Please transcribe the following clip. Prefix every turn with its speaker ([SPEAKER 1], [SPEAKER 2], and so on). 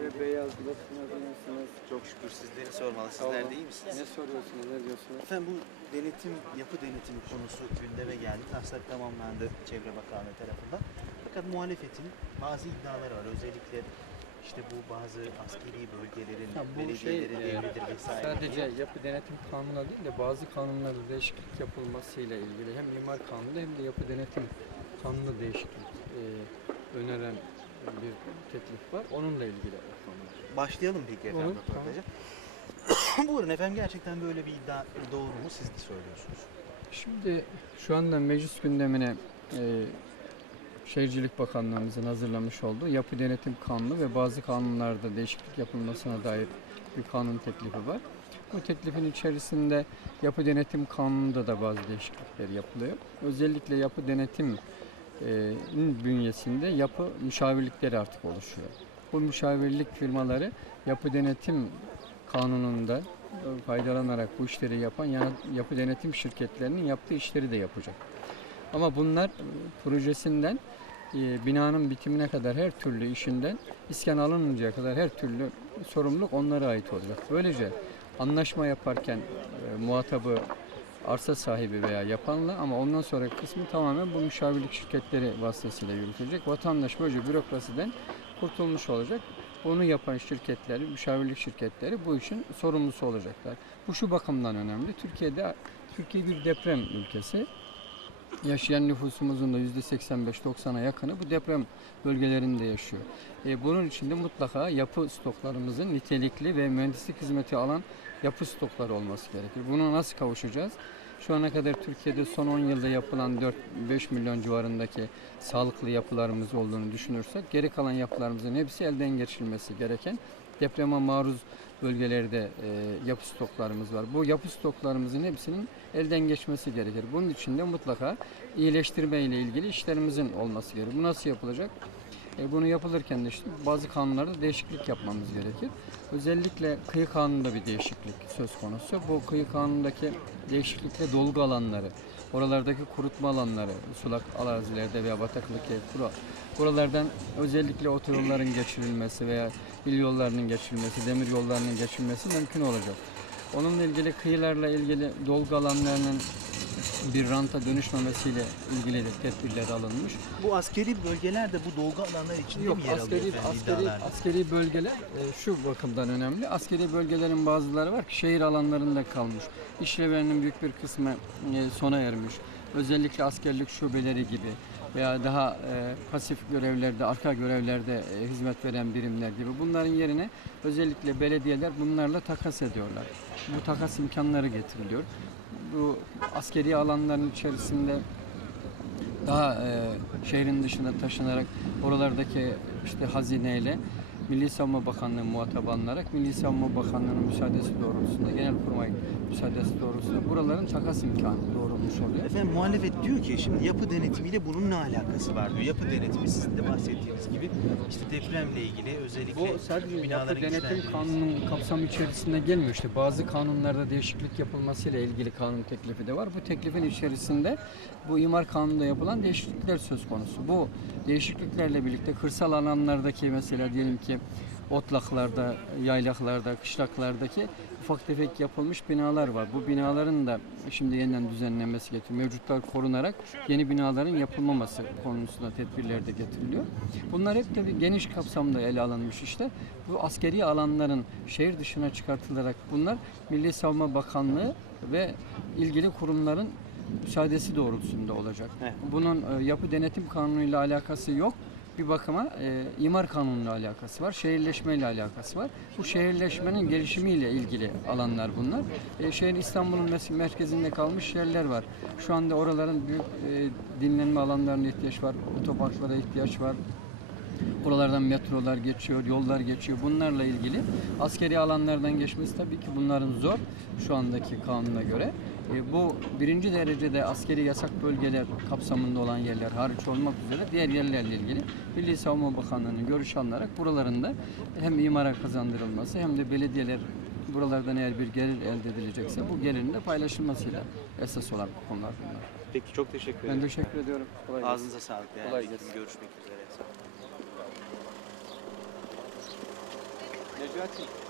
[SPEAKER 1] ve beyaz nasılsınız, iyi misiniz?
[SPEAKER 2] Çok şükür sizleri sormalı. Sizler de iyi misiniz?
[SPEAKER 1] Ne soruyorsunuz, ne diyorsunuz?
[SPEAKER 2] Efendim bu denetim, yapı denetimi konusu gündeme geldi. Taslak tamamlandı Çevre Bakanlığı tarafından. Fakat muhalefetin bazı iddiaları var. Özellikle işte bu bazı askeri bölgelerin
[SPEAKER 1] Ya bu şey
[SPEAKER 2] belediyeleri
[SPEAKER 1] e,
[SPEAKER 2] devridir vesaire.
[SPEAKER 1] sadece yapı denetim kanununa değil de bazı kanunlarda değişiklik yapılmasıyla ilgili hem imar kanunu hem de yapı denetim kanunu değişiklik e, öneren bir teklif var. Onunla ilgili konular.
[SPEAKER 2] Başlayalım peki efendim
[SPEAKER 1] Olur,
[SPEAKER 2] röportaja. Buyurun efendim gerçekten böyle bir iddia doğru mu siz de söylüyorsunuz?
[SPEAKER 1] Şimdi şu anda meclis gündemine e, Şehircilik Bakanlığımızın hazırlamış olduğu yapı denetim kanunu ve bazı kanunlarda değişiklik yapılmasına dair bir kanun teklifi var. Bu teklifin içerisinde yapı denetim kanununda da bazı değişiklikler yapılıyor. Özellikle yapı denetim bünyesinde yapı müşavirlikleri artık oluşuyor. Bu müşavirlik firmaları yapı denetim kanununda faydalanarak bu işleri yapan yapı denetim şirketlerinin yaptığı işleri de yapacak. Ama bunlar projesinden binanın bitimine kadar her türlü işinden iskan alınıncaya kadar her türlü sorumluluk onlara ait olacak. Böylece anlaşma yaparken e, muhatabı arsa sahibi veya yapanla ama ondan sonra kısmı tamamen bu müşavirlik şirketleri vasıtasıyla yürütülecek. Vatandaş böylece bürokrasiden kurtulmuş olacak. Bunu yapan şirketleri, müşavirlik şirketleri bu işin sorumlusu olacaklar. Bu şu bakımdan önemli. Türkiye'de Türkiye bir deprem ülkesi. Yaşayan nüfusumuzun da %85-90'a yakını bu deprem bölgelerinde yaşıyor. E, bunun için de mutlaka yapı stoklarımızın nitelikli ve mühendislik hizmeti alan yapı stokları olması gerekir. Buna nasıl kavuşacağız? Şu ana kadar Türkiye'de son 10 yılda yapılan 4-5 milyon civarındaki sağlıklı yapılarımız olduğunu düşünürsek geri kalan yapılarımızın hepsi elden geçirilmesi gereken depreme maruz bölgelerde e, yapı stoklarımız var. Bu yapı stoklarımızın hepsinin elden geçmesi gerekir. Bunun için de mutlaka iyileştirme ile ilgili işlerimizin olması gerekir. Bu nasıl yapılacak? E, bunu yapılırken de işte bazı kanunlarda değişiklik yapmamız gerekir. Özellikle kıyı kanununda bir değişiklik söz konusu. Bu kıyı kanunundaki değişiklikle dolgu alanları, oralardaki kurutma alanları, sulak arazilerde veya bataklık ev, kuru, buralardan özellikle otoyolların geçirilmesi veya il yollarının geçirilmesi, demir yollarının geçirilmesi mümkün olacak. Onunla ilgili kıyılarla ilgili dolgu alanlarının bir ranta dönüşmemesiyle ilgili de tedbirler alınmış.
[SPEAKER 2] Bu askeri bölgelerde bu dolgu alanlar içinde
[SPEAKER 1] Yok
[SPEAKER 2] mi yer
[SPEAKER 1] askeri
[SPEAKER 2] alıyor
[SPEAKER 1] askeri
[SPEAKER 2] iddialarda?
[SPEAKER 1] askeri bölgeler e, şu bakımdan önemli. Askeri bölgelerin bazıları var ki şehir alanlarında kalmış. İşlevlerinin büyük bir kısmı e, sona ermiş. Özellikle askerlik şubeleri gibi veya daha e, pasif görevlerde, arka görevlerde e, hizmet veren birimler gibi bunların yerine özellikle belediyeler bunlarla takas ediyorlar. Bu takas imkanları getiriliyor. Bu askeri alanların içerisinde daha e, şehrin dışına taşınarak oralardaki işte hazineyle Milli Savunma Bakanlığı muhatap alınarak Milli Savunma Bakanlığı'nın müsaadesi doğrultusunda, Genelkurmay müsaadesi doğrultusunda buraların takas imkanı doğrulmuş oluyor.
[SPEAKER 2] Efendim muhalefet diyor ki şimdi yapı denetimiyle bunun ne alakası var diyor. Yapı denetimi sizin de işte depremle ilgili özellikle
[SPEAKER 1] Bu sadece yapı
[SPEAKER 2] binaların
[SPEAKER 1] denetim
[SPEAKER 2] güçlendirilmesi.
[SPEAKER 1] kanunun kapsamı içerisinde gelmiyor. İşte bazı kanunlarda değişiklik yapılmasıyla ilgili kanun teklifi de var. Bu teklifin içerisinde bu imar kanununda yapılan değişiklikler söz konusu. Bu değişikliklerle birlikte kırsal alanlardaki mesela diyelim ki otlaklarda, yaylaklarda, kışlaklardaki ufak tefek yapılmış binalar var. Bu binaların da şimdi yeniden düzenlenmesi gerekiyor. Mevcutlar korunarak yeni binaların yapılmaması konusunda tedbirler de getiriliyor. Bunlar hep tabii geniş kapsamda ele alınmış işte. Bu askeri alanların şehir dışına çıkartılarak bunlar Milli Savunma Bakanlığı ve ilgili kurumların müsaadesi doğrultusunda olacak.
[SPEAKER 2] Evet.
[SPEAKER 1] Bunun e, yapı denetim kanunuyla alakası yok. Bir bakıma e, imar kanunuyla alakası var, şehirleşmeyle alakası var. Bu şehirleşmenin gelişimiyle ilgili alanlar bunlar. E, şehir İstanbul'un merkezinde kalmış yerler var. Şu anda oraların büyük e, dinlenme alanlarına ihtiyaç var, otoparklara ihtiyaç var. Buralardan metrolar geçiyor, yollar geçiyor. Bunlarla ilgili askeri alanlardan geçmesi tabii ki bunların zor şu andaki kanuna göre. E, bu birinci derecede askeri yasak bölgeler kapsamında olan yerler hariç olmak üzere diğer yerlerle ilgili Milli Savunma Bakanlığı'nın görüş alınarak buralarında hem imara kazandırılması hem de belediyeler buralardan eğer bir gelir elde edilecekse bu gelirin de paylaşılmasıyla esas olan konular bunlar.
[SPEAKER 2] Peki çok teşekkür
[SPEAKER 1] Ben
[SPEAKER 2] ederim.
[SPEAKER 1] teşekkür ediyorum. Kolay gelsin.
[SPEAKER 2] Ağzınıza sağlık.
[SPEAKER 1] Kolay gelsin.
[SPEAKER 2] Görüşmek üzere.
[SPEAKER 1] gratuit.